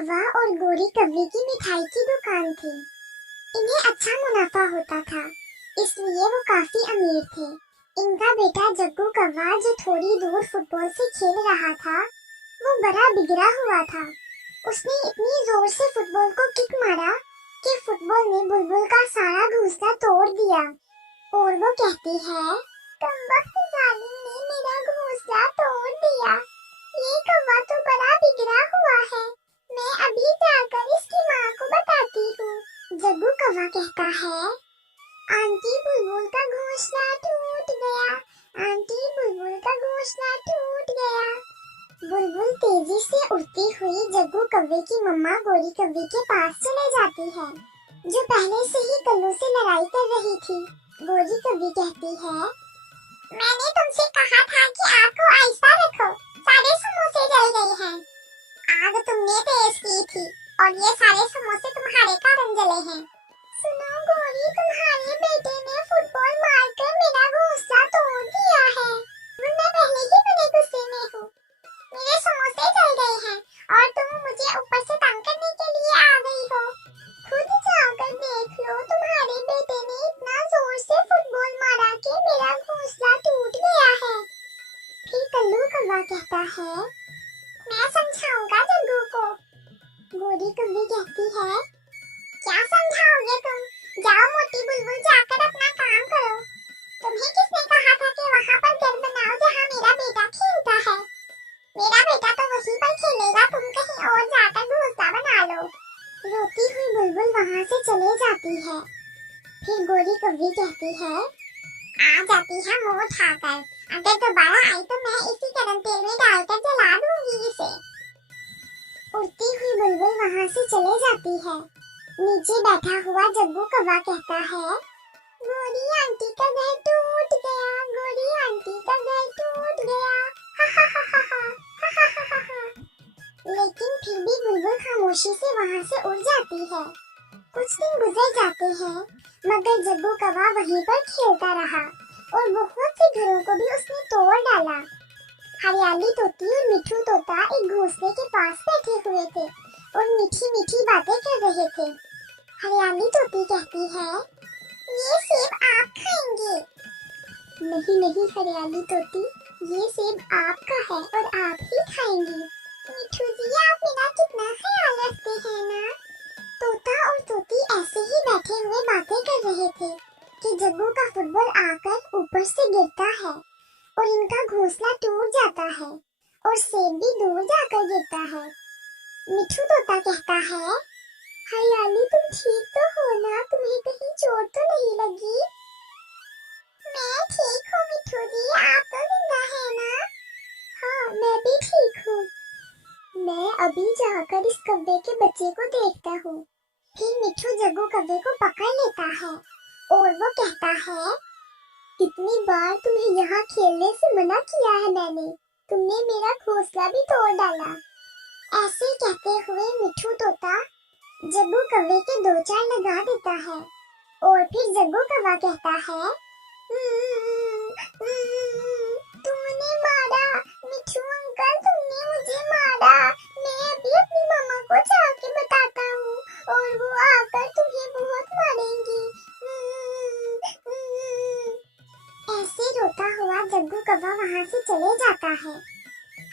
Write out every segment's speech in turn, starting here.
कौवा और गोरी कव्वे की मिठाई की दुकान थी। इन्हें अच्छा मुनाफा होता था, इसलिए वो काफी अमीर थे। इनका बेटा जग्गू कौवा जो थोड़ी दूर फुटबॉल से खेल रहा था, वो बड़ा बिगड़ा हुआ था। उसने इतनी जोर से फुटबॉल को किक मारा कि फुटबॉल ने बुलबुल का सारा घोंसला तोड़ दिया। और वो कहती है, कमबख्त जालिम ने मेरा घोंसला तोड़ दिया। ये कौवा तो बड़ा बिगड़ा हुआ है। मैं अभी जाकर इसकी माँ को बताती हूँ। जग्गू कौवा कहता है, आंटी बुलबुल का घोंसला टूट गया। आंटी बुलबुल का घोंसला टूट गया। बुलबुल तेजी से उड़ती हुई जग्गू कौवे की मम्मा गोरी कौवे के पास चले जाती है, जो पहले से ही कल्लू से लड़ाई कर रही थी। गोरी कौवे कहती है, मैंने तुमसे कहा था कि आग को आहिस्ता रखो, सारे समोसे जल गए हैं। आग तुमने तेज की थी और ये सारे समोसे तुम्हारे कारण जले हैं। सुनो गोरी, तुम्हारे बेटे ने फुटबॉल मारकर मेरा घोंसला तोड़ दिया है। मैं पहले ही बड़े गुस्से में हूँ। मेरे समोसे जल गए हैं और तुम मुझे ऊपर से तंग करने के लिए आ गई हो। खुद जाकर देख लो, तुम्हारे बेटे ने इतना जोर से फुटबॉल मारा कि मेरा घोंसला टूट गया है। फिर कल्लू कौवा कहता है, मैं समझाऊंगा जग्गू को। गोरी कौवी कहती है, क्या समझाओगे तुम? जाओ मोटी बुलबुल, जाकर अपना काम करो। तुम्हें किसने कहा था कि वहाँ पर घर बनाओ जहाँ मेरा बेटा खेलता है? मेरा बेटा तो वहीं पर खेलेगा, तुम कहीं और जाकर घोंसला बना लो। रोती हुई बुलबुल वहाँ से चले जाती है। फिर गोरी कौवी कहती है, आ जाती है मुँह उठाकर। अगर दोबारा आई तो मैं इसी गरम तेल में डालकर जला दूंगी इसे। उड़ती हुई बुलबुल वहाँ से चले जाती है। नीचे बैठा हुआ जग्गू कौवा कहता है, गोरी आंटी का घर टूट गया। गोरी आंटी का घर टूट गया। हा हा हा हा हा हा हा हा हा। लेकिन फिर भी बुलबुल खामोशी से वहाँ से उड़ जाती है। कुछ दिन गुजर जाते हैं, मगर जग्गू कौवा वहीं पर खेलता रहा और बहुत से घरों को भी उसने तोड़ डाला। हरियाली तोती और मिठू तोता एक घोंसले के पास बैठे हुए थे और मीठी मीठी बातें कर रहे थे। हरियाली तोती कहती है, ये सेब आप खाएंगे? नहीं नहीं हरियाली तोती, ये सेब आपका है और आप ही खाएंगी। मिठू जी, आप मेरा कितना ख्याल रखते हैं ना। तोता और तोती ऐसे ही बैठे हुए बातें कर रहे थे कि जग्गू का फुटबॉल आकर ऊपर से गिरता है और इनका घोंसला टूट जाता है और सेब भी दूर जाकर गिरता है। मिठू तोता कहता है, हरियाली तुम ठीक तो हो ना? तुम्हें कहीं चोट तो नहीं लगी? मैं ठीक हूँ मिठू जी, आप तो जिंदा है ना? हाँ, मैं भी ठीक हूँ। मैं अभी जाकर इस कौवे के बच्चे को देखता हूँ। फिर मिठू जग्गू कौवे को पकड़ लेता है और वो कहता है, कितनी बार तुम्हें यहाँ खेलने से मना किया है मैंने, तुमने मेरा घोंसला भी तोड़ डाला। ऐसे कहते हुए मिठू तोता जग्गू कौवे के दो चार लगा देता है और फिर जग्गू कौवा कहता है, तुमने मारा मिठू अंकल, तुमने मुझे मारा। मैं अभी अपनी मम्मा को जाके बताता हूँ और वो आकर तुम्हें बहुत मारेंगी। ऐसे रोता हुआ जग्गू कौवा वहाँ से चले जाता है।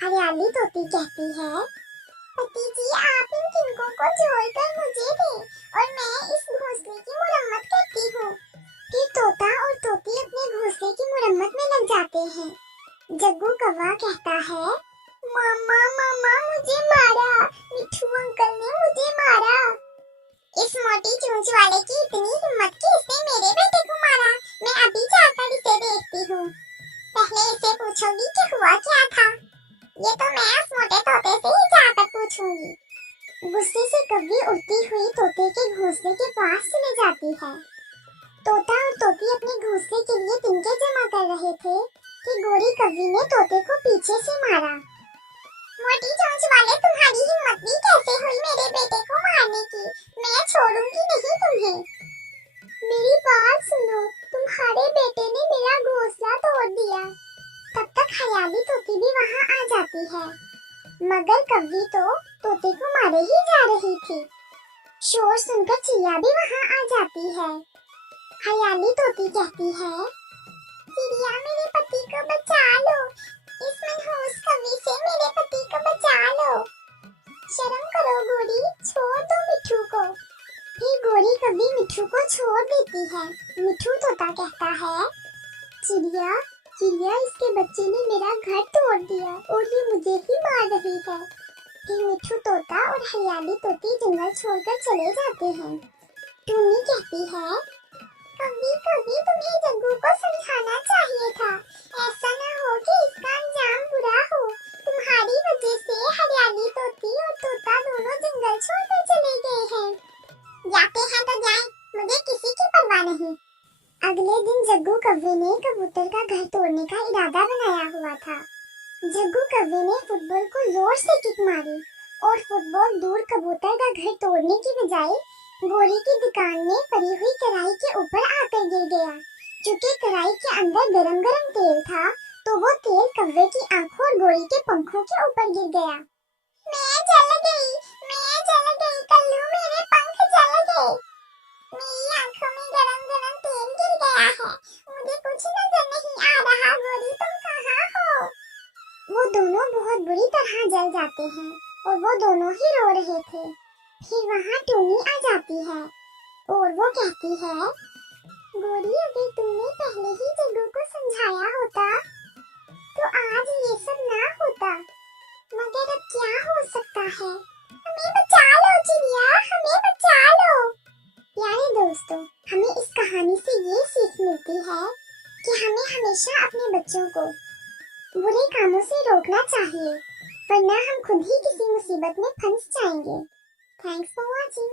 हरियाली तोती कहती है, पति जी, आप इन तिनकों को जोड़कर मुझे दें और मैं इस घोंसले की मुरम्मत करती हूँ। फिर तोता और तोती अपने घोंसले की मुरम्मत में लग जाते हैं। जग्गू कौवा कहता है, मामा मामा मुझे मारा, मिठू अंकल ने मुझे मारा। इस मोटी चोंच वाले की इतनी हिम्मत कि इसने मेरे बेटे को मारा। मैं अभी जाकर इसे देखती हूँ। पहले इसे पूछोगी कि हुआ क्या था? ये तो मैं उस मोटे तोते से ही जाकर पूछूंगी। गुस्से से कौवी उड़ती हुई तोते के घोंसले के पास चली जाती है। तोता और तोती अपने घोंसले के लिए तिनके जमा कर रहे थे कि गोरी कौवी ने तोते को पीछे से मारा। मोटी चोंच वाले, तुम्हारी हिम्मत भी कैसे हुई मेरे बेटे को मारने की? मैं छोड़ूंगी नहीं तुम्हें। मेरी बात सुनो, तुम्हारे बेटे ने मेरा घोंसला तोड़ दिया। तब तक हरियाली तोती भी वहाँ आ जाती है, मगर कौवी तो तोते को मारे ही ही जा रही थी। शोर सुनकर चिड़िया भी वहाँ आ जाती है। हरियाली तोती कहती है, चिड़िया मेरे पति को बचा लो, इस मनहूस कवि से मेरे पति को बचा लो। शर्म करो गोरी, छोड़ दो मिठू को। फिर गोरी कवि मिठू को छोड़ देती है। मिठू तोता कहता है, चिड़िया चिड़िया इसके बच्चे ने मेरा घर तोड़ दिया और ये मुझे ही मार रही है। फिर मिठू तोता और हरियाली तोती जंगल छोड़कर चले जाते हैं। टूनी कहती है, कभी कभी तुम्हें जग्गू को समझाना चाहिए था, ऐसा न हो कि इसका अंजाम बुरा हो। तुम्हारी वजह से हरियाली तोती और तोता दोनों जंगल छोड़कर चले गए हैं। जाते हैं तो जाएं, मुझे किसी की परवाह नहीं। अगले दिन जग्गू कव्वे ने कबूतर का घर तोड़ने का इरादा बनाया हुआ था। जग्गू कव्वे ने फुटबॉल को जोर से किक मारी और फुटबॉल दूर कबूतर का घर तोड़ने की बजाय गोरी की दुकान में पड़ी हुई कढ़ाई के ऊपर आकर गिर गया। चूंकि कढ़ाई के अंदर गरम गरम तेल था, तो वो तेल कव्वे की आंखों और गोरी के पंखों के ऊपर गिर गया। मैं जल गई, कल्लू मेरे पंख जल गए। मेरी आंखों में गरम गरम तेल गिर गया है, मुझे कुछ नजर नहीं आ रहा। गोरी तुम कहाँ हो? वो दोनों बहुत बुरी तरह जल जाते हैं और वो दोनों ही रो रहे थे। फिर वहाँ टूनी आ जाती है और वो कहती है, गोरी अगर तुमने पहले ही जग्गू को समझाया होता तो आज ये सब ना होता। मगर अब क्या हो सकता है? हमें बचा लो चिड़िया, हमें बचा लो। प्यारे दोस्तों, हमें इस कहानी से ये सीख मिलती है कि हमें हमेशा अपने बच्चों को बुरे कामों से रोकना चाहिए, वरना हम खुद ही किसी मुसीबत में फंस जाएंगे। Thanks for watching.